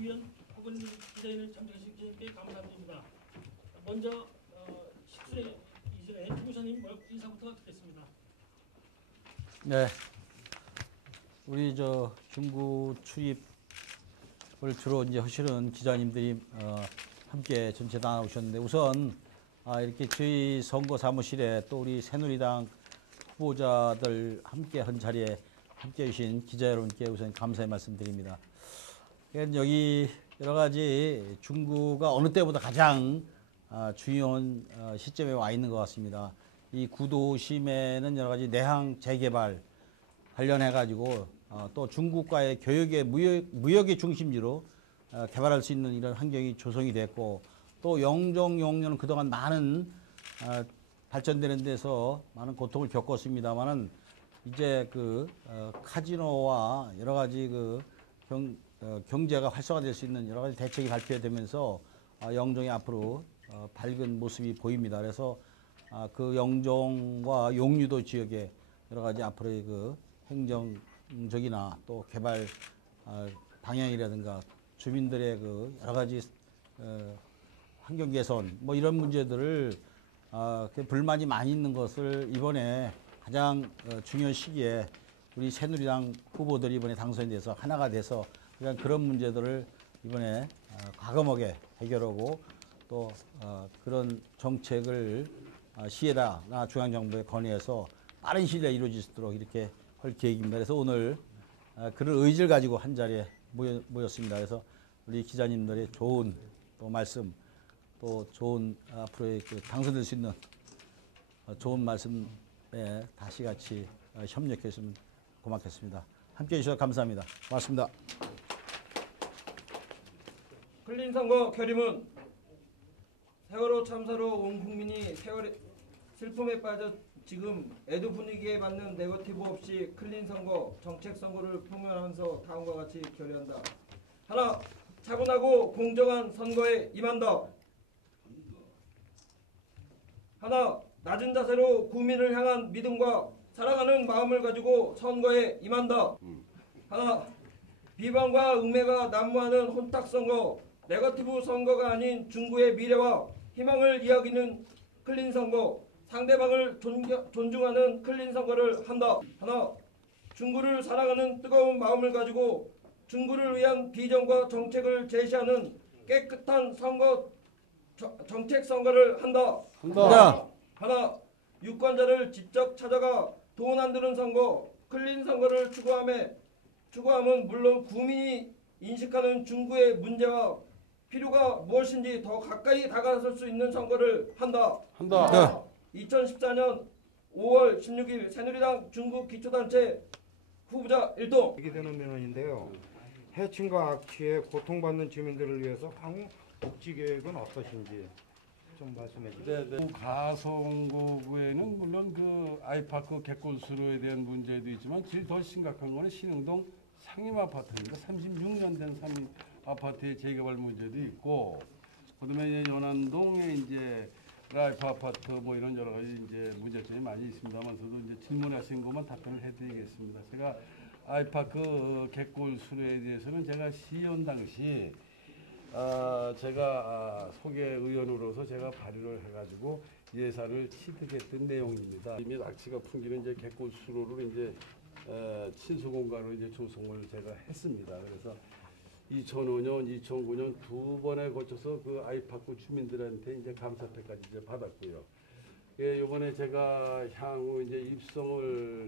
부위원 혹은 기자회견에 참석하신 기자님께 감사드립니다. 먼저 식순회 이전에 주 부사님 인사부터 듣겠습니다. 네, 우리 중구 출입을 주로 이제 하시는 기자님들이 함께 전체 다 나오셨는데 우선 이렇게 저희 선거 사무실에 또 우리 새누리당 후보자들 함께 한 자리에 함께 해주신 기자 여러분께 우선 감사의 말씀드립니다. 여기 여러 가지 중구가 어느 때보다 가장 중요한 시점에 와 있는 것 같습니다. 이 구도심에는 여러 가지 내항 재개발 관련해 가지고 또 중국과의 교역의 무역의 중심지로 개발할 수 있는 이런 환경이 조성이 됐고 또 영종 용녀는 그동안 많은 발전되는 데서 많은 고통을 겪었습니다만은 이제 카지노와 여러 가지 경제가 활성화될 수 있는 여러 가지 대책이 발표되면서 영종이 앞으로 밝은 모습이 보입니다. 그래서 그 영종과 용유도 지역에 여러 가지 앞으로의 행정적이나 또 개발 방향이라든가 주민들의 여러 가지 환경 개선 뭐 이런 문제들을 불만이 많이 있는 것을 이번에 가장 중요한 시기에 우리 새누리당 후보들이 이번에 당선이 돼서 하나가 돼서 그런 문제들을 이번에 과감하게 해결하고 또 그런 정책을 시에다가 중앙정부에 건의해서 빠른 시일 내에 이루어질 수 있도록 이렇게 할 계획입니다. 그래서 오늘 그런 의지를 가지고 한 자리에 모였습니다. 그래서 우리 기자님들의 좋은 또 말씀 또 좋은 앞으로의 당선될 수 있는 좋은 말씀에 다시 같이 협력했으면 고맙겠습니다. 함께해 주셔서 감사합니다. 고맙습니다. 클린 선거 결의문. 세월호 참사로 온 국민이 슬픔에 빠져 지금 애도 분위기에 맞는 네거티브 없이 클린 선거, 정책 선거를 표명하면서 다음과 같이 결의한다. 하나, 차분하고 공정한 선거에 임한다. 하나, 낮은 자세로 국민을 향한 믿음과 사랑하는 마음을 가지고 선거에 임한다. 하나, 비방과 음해가 난무하는 혼탁 선거, 네거티브 선거가 아닌 중구의 미래와 희망을 이야기는 클린 선거, 상대방을 존중하는 클린 선거를 한다. 하나, 중구를 사랑하는 뜨거운 마음을 가지고 중구를 위한 비전과 정책을 제시하는 깨끗한 선거 정책 선거를 한다. 하나, 유권자를 직접 찾아가 돈 안 드는 선거, 클린 선거를 추구함은 물론 국민이 인식하는 중구의 문제와 필요가 무엇인지 더 가까이 다가설 수 있는 선거를 한다. 2014년 5월 16일 새누리당 중구 기초단체 후보자 1동. 이게 되는 면허인데요. 해충과 악취에 고통받는 주민들을 위해서 향후 복지 계획은 어떠신지 좀 말씀해 주세요. 네. 가성구에는 물론 아이파크 개골수로에 대한 문제도 있지만 제일 더 심각한 거는 신흥동 상임 아파트입니다. 36년 된 상임 아파트의 재개발 문제도 있고, 그다음에 연안동에 라이프 아파트 뭐 이런 여러 가지 문제점이 많이 있습니다만서도 질문하신 것만 답변을 해드리겠습니다. 제가 아이파크 개골수로에 대해서는 제가 시연 당시 제가 소개 의원으로서 제가 발의를 해가지고 예산을 취득했던 내용입니다. 이미 낙지가 풍기는 개골수로를 친수 공간으로 조성을 제가 했습니다. 그래서 2005년, 2009년 두 번에 거쳐서 아이파크 주민들한테 감사패까지 받았고요. 이번에 제가 향후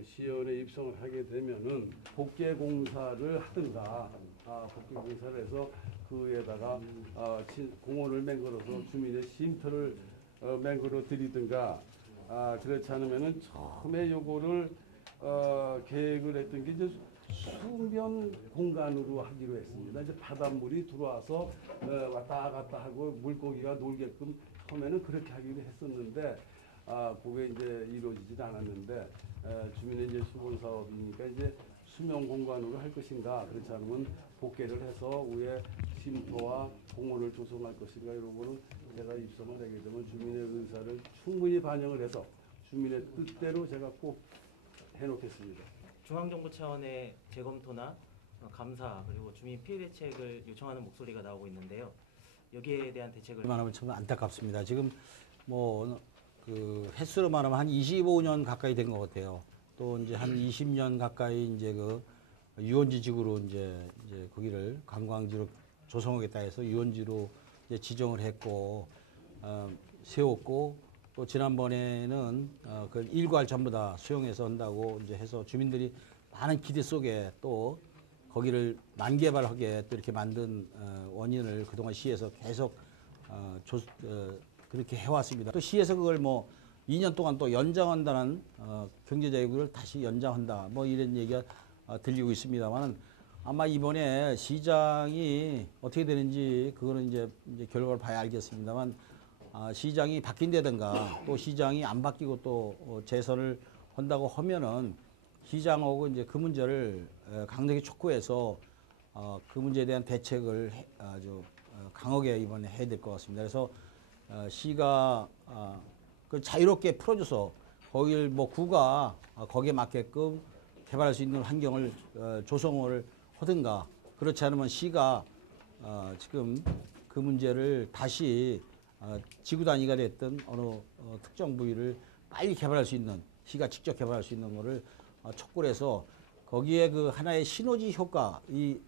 시연에 입성을 하게 되면은 복개 공사를 하든가, 복개 공사를 해서 그에다가 공원을 맹글어서 주민의 쉼터를 맹글어 드리든가, 그렇지 않으면은 처음에 요거를 계획을 했던 게 수면 공간으로 하기로 했습니다. 바닷물이 들어와서 왔다 갔다 하고 물고기가 놀게끔 처음에는 그렇게 하기로 했었는데, 그게 이루어지진 않았는데, 주민의 수건 사업이니까 수면 공간으로 할 것인가, 그렇지 않으면 복개를 해서 위에 쉼터와 공원을 조성할 것인가, 이런 거는 제가 입성을 하게 되면 주민의 의사를 충분히 반영을 해서 주민의 뜻대로 제가 꼭 해놓겠습니다. 중앙정부 차원의 재검토나 감사 그리고 주민 피해 대책을 요청하는 목소리가 나오고 있는데요. 여기에 대한 대책을 말하면 참 안타깝습니다. 지금 뭐 그 횟수로 말하면 한 25년 가까이 된 것 같아요. 또 이제 한 20년 가까이 이제 그 유원지직으로 이제 거기를 관광지로 조성하겠다 해서 유원지로 이제 지정을 했고 세웠고 또 지난번에는 그 일괄 전부 다 수용해서 한다고 이제 해서 주민들이 많은 기대 속에 또 거기를 만개발하게 또 이렇게 만든 원인을 그동안 시에서 계속 그렇게 해왔습니다. 또 시에서 그걸 뭐 2년 동안 또 연장한다는 경제자유구를 다시 연장한다 뭐 이런 얘기가 들리고 있습니다만 아마 이번에 시장이 어떻게 되는지 그거는 이제 결과를 봐야 알겠습니다만 시장이 바뀐다든가 또 시장이 안 바뀌고 또 재선을 한다고 하면은 시장하고 이제 그 문제를 강력히 촉구해서 그 문제에 대한 대책을 아주 강하게 이번에 해야 될 것 같습니다. 그래서 시가 그 자유롭게 풀어줘서 거길 뭐 구가 거기에 맞게끔 개발할 수 있는 환경을 조성을 하든가 그렇지 않으면 시가 지금 그 문제를 다시 지구 단위가 됐든 어느 특정 부위를 빨리 개발할 수 있는 시가 직접 개발할 수 있는 거를 촉구를 해서 거기에 그 하나의 시너지 효과 이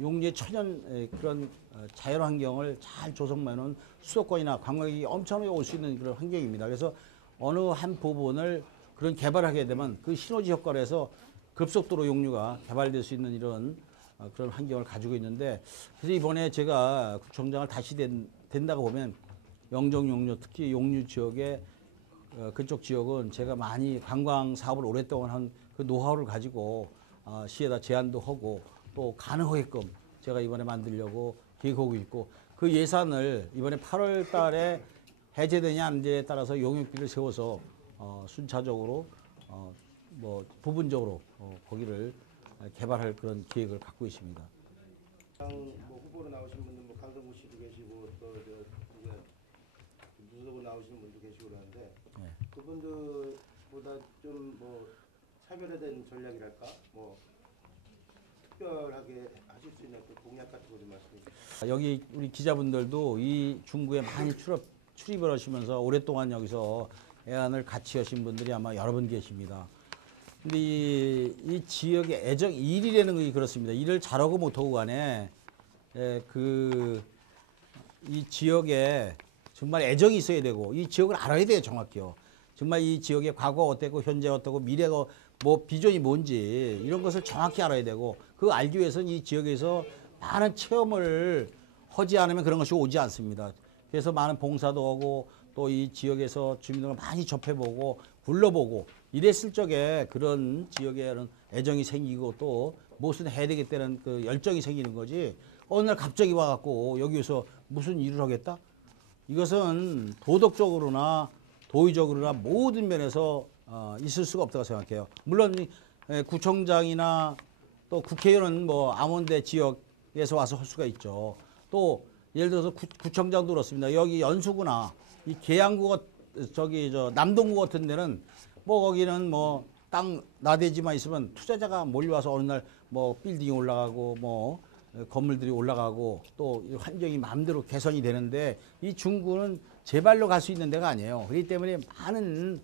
용리의 천연 그런 자연 환경을 잘 조성하면 수도권이나 관광객이 엄청나게 올 수 있는 그런 환경입니다. 그래서 어느 한 부분을 그런 개발하게 되면 그 시너지 효과로 해서 급속도로 용류가 개발될 수 있는 이런 그런 환경을 가지고 있는데 그래서 이번에 제가 구청장을 다시 된다고 보면 영종 용류 특히 용류 지역에 그쪽 지역은 제가 많이 관광 사업을 오랫동안 한 그 노하우를 가지고 시에다 제안도 하고 또 가능하게끔 제가 이번에 만들려고 계획하고 있고 그 예산을 이번에 8월 달에 해제되냐 안 되냐에 따라서 용역비를 세워서 순차적으로 뭐 부분적으로 거기를 개발할 그런 계획을 갖고 있습니다. 뭐 후보로 나오신 분들 뭐 강성구 씨도 계시고 또 무소속으로 나오시는 분도 계시고 그러는데 네. 그분들보다 좀 뭐 차별화된 전략이랄까 뭐 특별하게 하실 수 있는 또 공약 같은 거 좀 말씀해 주세요. 여기 우리 기자분들도 이 중구에 많이 출입을 하시면서 오랫동안 여기서 애안을 같이 하신 분들이 아마 여러 분 계십니다. 근데 이 지역의 애정, 일이라는 게 그렇습니다. 일을 잘하고 못하고 간에 이 지역에 정말 애정이 있어야 되고 이 지역을 알아야 돼요, 정확히요. 정말 이 지역의 과거가 어땠고 현재가 어떻고 미래가 뭐 비전이 뭔지 이런 것을 정확히 알아야 되고 그거 알기 위해서는 이 지역에서 많은 체험을 하지 않으면 그런 것이 오지 않습니다. 그래서 많은 봉사도 하고 또 이 지역에서 주민들과 많이 접해보고 불러보고 이랬을 적에 그런 지역에는 애정이 생기고 또 무엇을 해야 되겠다는 그 열정이 생기는 거지 어느 날 갑자기 와갖고 여기서 무슨 일을 하겠다? 이것은 도덕적으로나 도의적으로나 모든 면에서 있을 수가 없다고 생각해요. 물론 구청장이나 또 국회의원은 뭐 아몬대 지역에서 와서 할 수가 있죠. 또 예를 들어서 구청장도 그렇습니다. 여기 연수구나 이 계양구 남동구 같은 데는 뭐 거기는 뭐 땅 나대지만 있으면 투자자가 몰려와서 어느 날 뭐 빌딩이 올라가고 뭐 건물들이 올라가고 또 환경이 마음대로 개선이 되는데 이 중구는 제발로 갈 수 있는 데가 아니에요. 그렇기 때문에 많은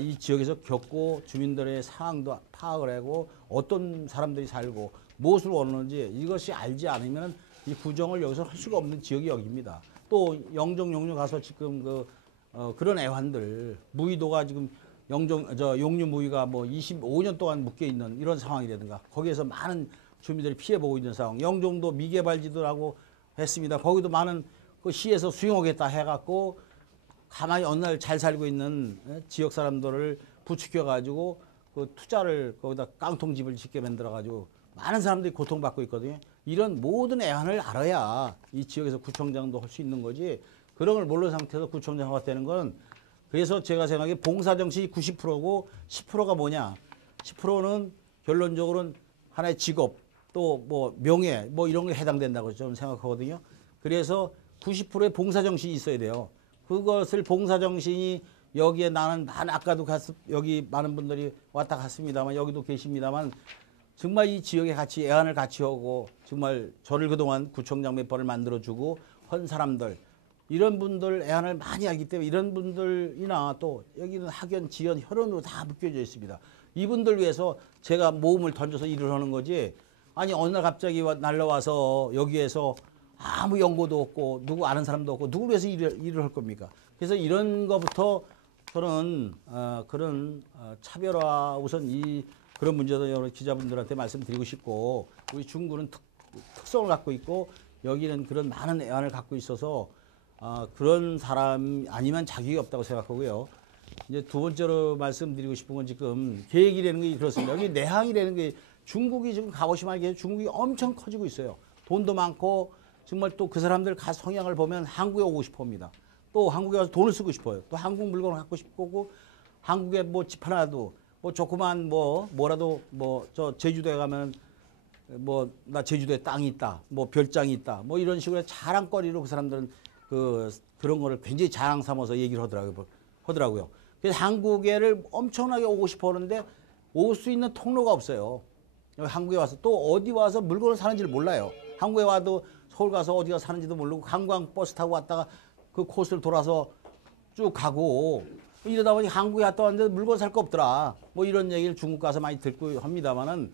이 지역에서 겪고 주민들의 상황도 파악을 하고 어떤 사람들이 살고 무엇을 원하는지 이것이 알지 않으면 이 구정을 여기서 할 수가 없는 지역이 여기입니다. 또 영종 용류 가서 지금 그런 애환들 무의도가 지금 용류 무의가 뭐 25년 동안 묶여 있는 이런 상황이라든가 거기에서 많은 주민들이 피해 보고 있는 상황. 영종도 미개발지도라고 했습니다. 거기도 많은 그 시에서 수용하겠다 해갖고 가만히 어느 날 잘 살고 있는 지역 사람들을 부추겨 가지고 그 투자를 거기다 깡통집을 짓게 만들어 가지고 많은 사람들이 고통받고 있거든요. 이런 모든 애환을 알아야 이 지역에서 구청장도 할 수 있는 거지. 그런 걸 모르는 상태에서 구청장이 되는 건 그래서 제가 생각에 봉사정신이 90%고 10%가 뭐냐. 10%는 결론적으로는 하나의 직업 또 뭐 명예 뭐 이런 게 해당된다고 저는 생각하거든요. 그래서 90%의 봉사정신이 있어야 돼요. 그것을 봉사정신이 여기에 나는 아까도 여기 많은 분들이 왔다 갔습니다만 여기도 계십니다만 정말 이 지역에 같이 애안을 같이 하고 정말 저를 그동안 구청장 몇 번을 만들어주고 한 사람들 이런 분들 애안을 많이 알기 때문에 이런 분들이나 또 여기는 학연, 지연, 혈연으로 다 묶여져 있습니다. 이분들 위해서 제가 모험을 던져서 일을 하는 거지 아니 어느 날 갑자기 날라와서 여기에서 아무 연고도 없고 누구 아는 사람도 없고 누구를 위해서 일을 할 겁니까? 그래서 이런 거부터 저는 그런 차별화 우선 그런 문제도 여러 기자분들한테 말씀드리고 싶고 우리 중구는 특성을 갖고 있고 여기는 그런 많은 애안을 갖고 있어서 그런 사람 아니면 자격이 없다고 생각하고요. 이제 두 번째로 말씀드리고 싶은 건 지금 계획이라는 게 그렇습니다. 여기 내항이라는 게 중국이 지금 가보시면 중국이 엄청 커지고 있어요. 돈도 많고 정말 또 그 사람들 성향을 보면 한국에 오고 싶어 합니다. 또 한국에 와서 돈을 쓰고 싶어요. 또 한국 물건을 갖고 싶고 한국에 뭐 집 하나도 뭐 조그만 뭐라도 저 제주도에 가면 나 제주도에 땅이 있다. 뭐 별장이 있다. 뭐 이런 식으로 자랑거리로 그 사람들은 그런 거를 굉장히 자랑 삼아서 얘기를 하더라고요. 그래서 한국에를 엄청나게 오고 싶어 하는데 올 수 있는 통로가 없어요. 한국에 와서 또 어디 와서 물건을 사는지를 몰라요. 한국에 와도 서울 가서 어디가 사는지도 모르고 관광버스 타고 왔다가 그 코스를 돌아서 쭉 가고 이러다 보니 한국에 갔다 왔는데 물건 살 거 없더라. 뭐 이런 얘기를 중국 가서 많이 듣고 합니다만은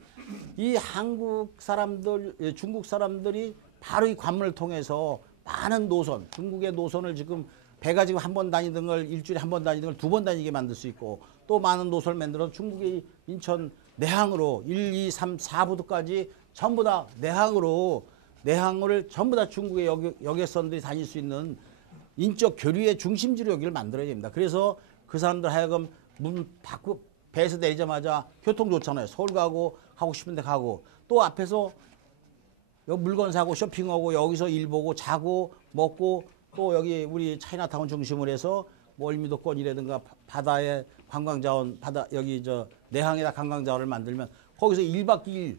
이 한국 사람들, 중국 사람들이 바로 이 관문을 통해서 많은 노선, 중국의 노선을 지금 배가 지금 한 번 다니던 걸 일주일에 한 번 다니던 걸 두 번 다니게 만들 수 있고 또 많은 노선을 만들어 중국의 인천 내항으로 1, 2, 3, 4부도까지 전부 다 내항을 전부 다 중국의 여객선들이 다닐 수 있는 인적 교류의 중심지로 여기를 만들어야 됩니다. 그래서 그 사람들 하여금 문 밖으로 배에서 내리자마자 교통 좋잖아요. 서울 가고 싶은 데 가고 또 앞에서 여기 물건 사고 쇼핑하고 여기서 일 보고 자고 먹고 또 여기 우리 차이나타운 중심으로 해서 월미도권이라든가 바다에 관광자원 여기 내항에다 관광자원을 만들면 거기서 1박 2일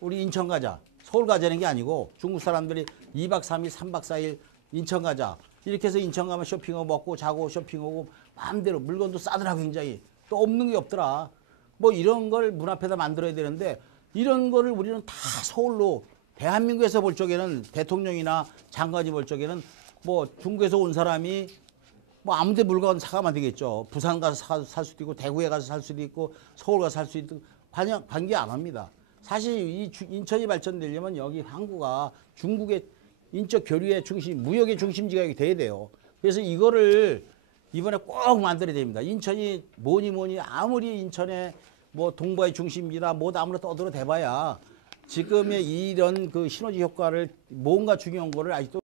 우리 인천 가자. 서울 가자는 게 아니고 중국 사람들이 2박 3일 3박 4일 인천 가자. 이렇게 해서 인천 가면 쇼핑하고 먹고 자고 쇼핑하고 마음대로 물건도 싸더라 굉장히. 또 없는 게 없더라. 뭐 이런 걸 문 앞에다 만들어야 되는데 이런 거를 우리는 다 서울로 대한민국에서 볼 적에는 대통령이나 장관이 볼 적에는 뭐 중국에서 온 사람이 뭐 아무 데 물건 사가면 되겠죠. 부산 가서 살 수도 있고 대구에 가서 살 수도 있고 서울 가서 살 수도 있고 관계 안 합니다. 사실 이 인천이 발전되려면 여기 항구가 중국의 인적 교류의 중심, 무역의 중심지가 돼야 돼요. 그래서 이거를 이번에 꼭 만들어야 됩니다. 인천이 뭐니 아무리 인천에 뭐 동부의 중심지나 뭐도 아무나 떠들어 대봐야 지금의 이런 그 시너지 효과를 뭔가 중요한 거를 아직도